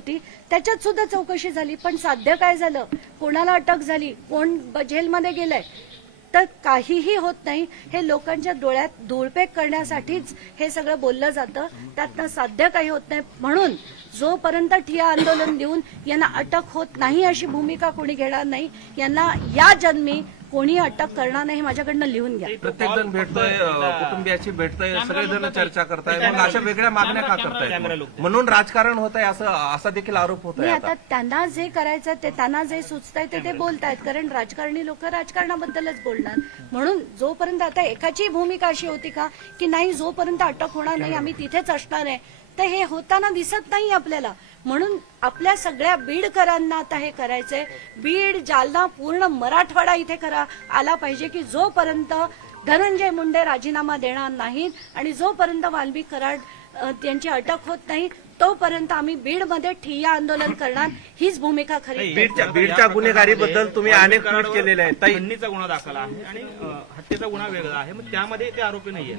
होती त्याच्यात सुद्धा चौकशी झाली, पण साध्य काय झालं, कोणाला अटक झाली, कोण जेलमध्ये गेलंय, तर काहीही होत नाही. हे लोकांच्या डोळ्यात धूळफेक करण्यासाठीच हे सगळं बोललं जातं, त्यातनं साध्य काही होत नाही. म्हणून जोपर्यंत ठिय्या आंदोलन देऊन यांना अटक होत नाही अशी भूमिका कोणी घेणार नाही. यांना या जन्मी कोणी अटक करणार नाही, माझ्याकडनं लिहून घ्या. प्रत्येक जण भेटतोय, कुटुंबियाची भेटतोय, सगळेजण चर्चा करताय, मग अशा वेगळ्या मागण्या का करताय? म्हणून राजकारण होत आहे असा देखील आरोप होत आहे. आता त्यांना जे करायचं ते, त्यांना जे सुचतंय ते बोलतायत, कारण राजकारणी लोक राजकारणाबद्दलच बोलणार. म्हणून जोपर्यंत आता एकाची भूमिका अशी होती का की नाही, जोपर्यंत अटक होणार नाही आम्ही तिथेच असणार आहे, तर हे होताना दिसत नाही आपल्याला. म्हणून आपल्या सगळ्या बीडकरांना आता हे करायचंय. बीड, जालना, पूर्ण मराठवाडा इथे आला पाहिजे की जोपर्यंत धनंजय मुंडे राजीनामा देणार नाहीत आणि जोपर्यंत वाल्मिक कराड यांची अटक होत नाही तोपर्यंत आम्ही बीडमध्ये ठिय्या आंदोलन करणार, हीच भूमिका खरी. बीडच्या गुन्हेगारीबद्दल तुम्ही अनेक ट्विट केलेले आहेत. खंडणीचा गुन्हा दाखल आहे आणि हत्येचा गुन्हा वेगळा आहे, मग त्यामध्ये ते आरोपी नाहीये.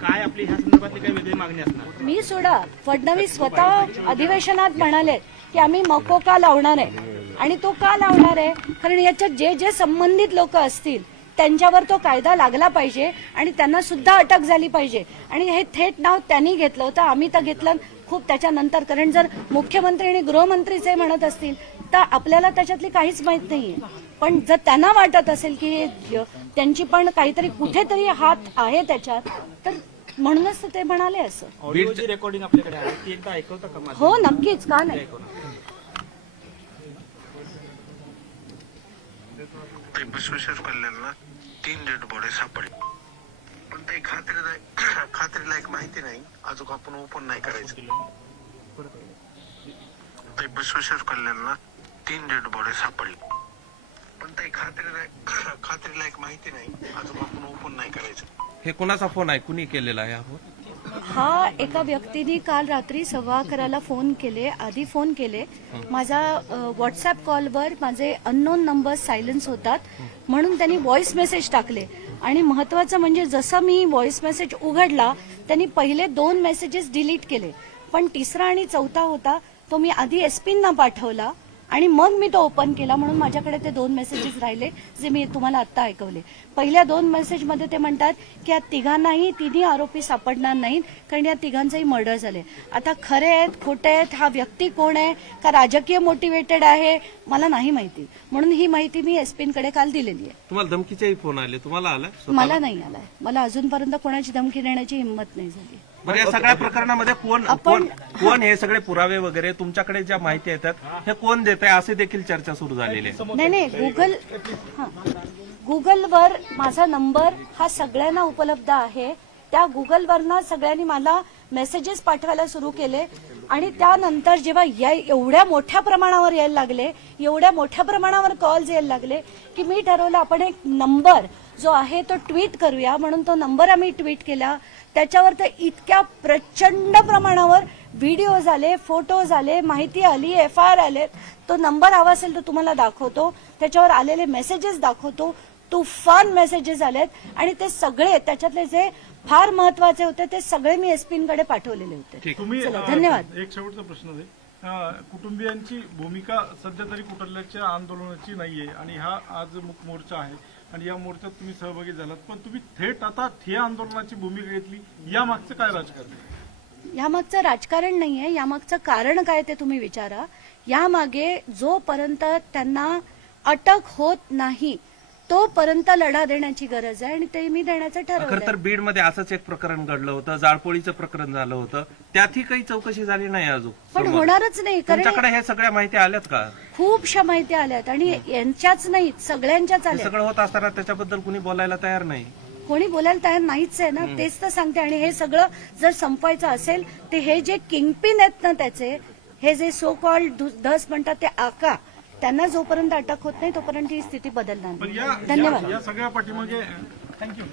काय आपली ह्या संदर्भातली काही वेगळी मागणी असणार? मी सोडा, फडणवीस स्वतः अधिवेशनात म्हणाले की आम्ही मको का लावणार आहे, आणि तो का लावणार आहे, कारण याच्यात जे जे संबंधित लोक असतील त्यांच्यावर तो कायदा लागला पाहिजे आणि त्यांना सुद्धा अटक झाली पाहिजे. आणि हे थेट नाव त्यांनी घेतलं होतं, आम्ही तर घेतलं खूप त्याच्यानंतर. कारण जर मुख्यमंत्री आणि गृहमंत्रीचे म्हणत असतील तर आपल्याला त्याच्यातली काहीच माहित नाहीये. पण जर त्यांना वाटत असेल की त्यांची पण काहीतरी कुठेतरी हात आहे त्याच्यात, तर म्हणूनच ते म्हणाले असं. ऑडिओची रेकॉर्डिंग आपल्याकडे आहे, ती एकदा ऐकवता का? हो नक्कीच, का नाही. बसवेश्वर कल्याणला 3 डेड बॉडी सापडली, पण ते खात्रीलायक माहिती नाही, अजून आपण ओपन नाही करायचं. ते बसवेश्वर कल्याणला 3 डेड बॉडी सापडली, पण ते खात्रीलायक माहिती नाही, अजून आपण ओपन नाही करायचं. हे कुणाचा फोन आहे, कुणी केलेला आहे? हा एका व्यक्तीने काल रात्री 11:15 फोन केले, आधी फोन केले. माझा व्हॉट्सअप कॉलवर माझे अननोन नंबर सायलेन्स होतात म्हणून त्यांनी व्हॉइस मेसेज टाकले. आणि महत्वाचं म्हणजे जसं मी व्हॉइस मेसेज उघडला त्यांनी पहिले 2 मेसेजेस डिलीट केले, पण तिसरा आणि चौथा होता तो मी आधी एसपींना पाठवला आणि मग मी तो ओपन केला. म्हणून माझ्याकडे ते 2 मेसेजेस राहिले जे मी तुम्हाला आत्ता ऐकवले. पहिल्या 2 मेसेजमध्ये ते म्हणतात की या तिन्ही आरोपी सापडणार नाहीत कारण या तिघांचंही मर्डर झाले. आता खरे आहेत खोटे आहेत, हा व्यक्ती कोण आहे का राजकीय मोटिवेटेड आहे मला नाही माहिती. म्हणून ही माहिती मी एसपींकडे काल दिलेली आहे. तुम्हाला धमकीचेही फोन आले? तुम्हाला आला? मला नाही आलाय. मला अजूनपर्यंत कोणाची धमकी देण्याची हिंमत नाही झाली. बरं, या सगळ्या प्रकरणामध्ये कोण हे सगळे पुरावे वगैरे तुमच्याकडे ज्या माहिती येतात हे कोण देत आहे असे देखील चर्चा सुरू झालेली आहे. नाही, गुगलवर माझा नंबर हा सगळ्यांना उपलब्ध आहे. त्या गुगलवरनं सगळ्यांनी मला मेसेजेस पाठवायला सुरू केले आणि त्यानंतर जेव्हा एवढ्या मोठ्या प्रमाणावर यायला लागले, एवढ्या मोठ्या प्रमाणावर कॉल्स यायला लागले की मी ठरवलं आपण एक नंबर जो आहे तो ट्विट करूया. म्हणून तो नंबर आम्ही ट्विट केला. त्याच्यावर तर इतक्या प्रचंड प्रमाणावर व्हिडिओ झाले, फोटो झाले, माहिती आली, FIR आले. तो नंबर हवा असेल तर तुम्हाला दाखवतो, त्याच्यावर आलेले मेसेजेस दाखवतो. तुफान मेसेजेस आलेत आणि ते सगळे त्याच्यातले जे फार महत्वाचे होते ते सगळे मी एसपींकडे पाठवलेले होते. चला, धन्यवाद. एक शेवटचा प्रश्न आहे, कुटुंबियांची भूमिका सध्या तरी कुठल्याच्या आंदोलनाची नाहीये आणि हा आज मुक मोर्चा आहे आणि या मोर्चात तुम्ही सहभागी झालात, पण तुम्ही थेट आता ठिय्या आंदोलनाची भूमिका घेतली, यामागचं काय राजकारण आहे? यामागचं राजकारण नाहीये, यामागचं कारण काय ते तुम्ही विचारा. यामागे जोपर्यंत त्यांना अटक होत नाही तोपर्यंत लढा देण्याची गरज आहे आणि ते मी देण्याचं ठरवलं. खरं तर बीडमध्ये असंच एक प्रकरण घडलं होतं, जाळपोळीचं प्रकरण झालं होतं, त्यातही काही चौकशी झाली नाही अजून. पण होणारच नाही, कारण तुमच्याकडे हे सगळ्या माहिती आल्यात का? खूपशा माहिती आल्यात आणि यांच्याच नाही सगळ्यांच्याच आल्या. सगळं होत असताना त्याच्याबद्दल कुणी बोलायला तयार नाही. कोणी बोलायला तयार नाहीच आहे ना, तेच तर सांगते. आणि हे सगळं जर संपवायचं असेल तर हे जे किंगपिन आहेत ना त्याचे, हे जे सो कॉल्ड धस म्हणतात ते आका, त्यांना जोपर्यंत अटक होत नाही तोपर्यंत ही स्थिती बदलणार नाही. धन्यवाद. या सगळ्या पाठीमागे थँक्यू.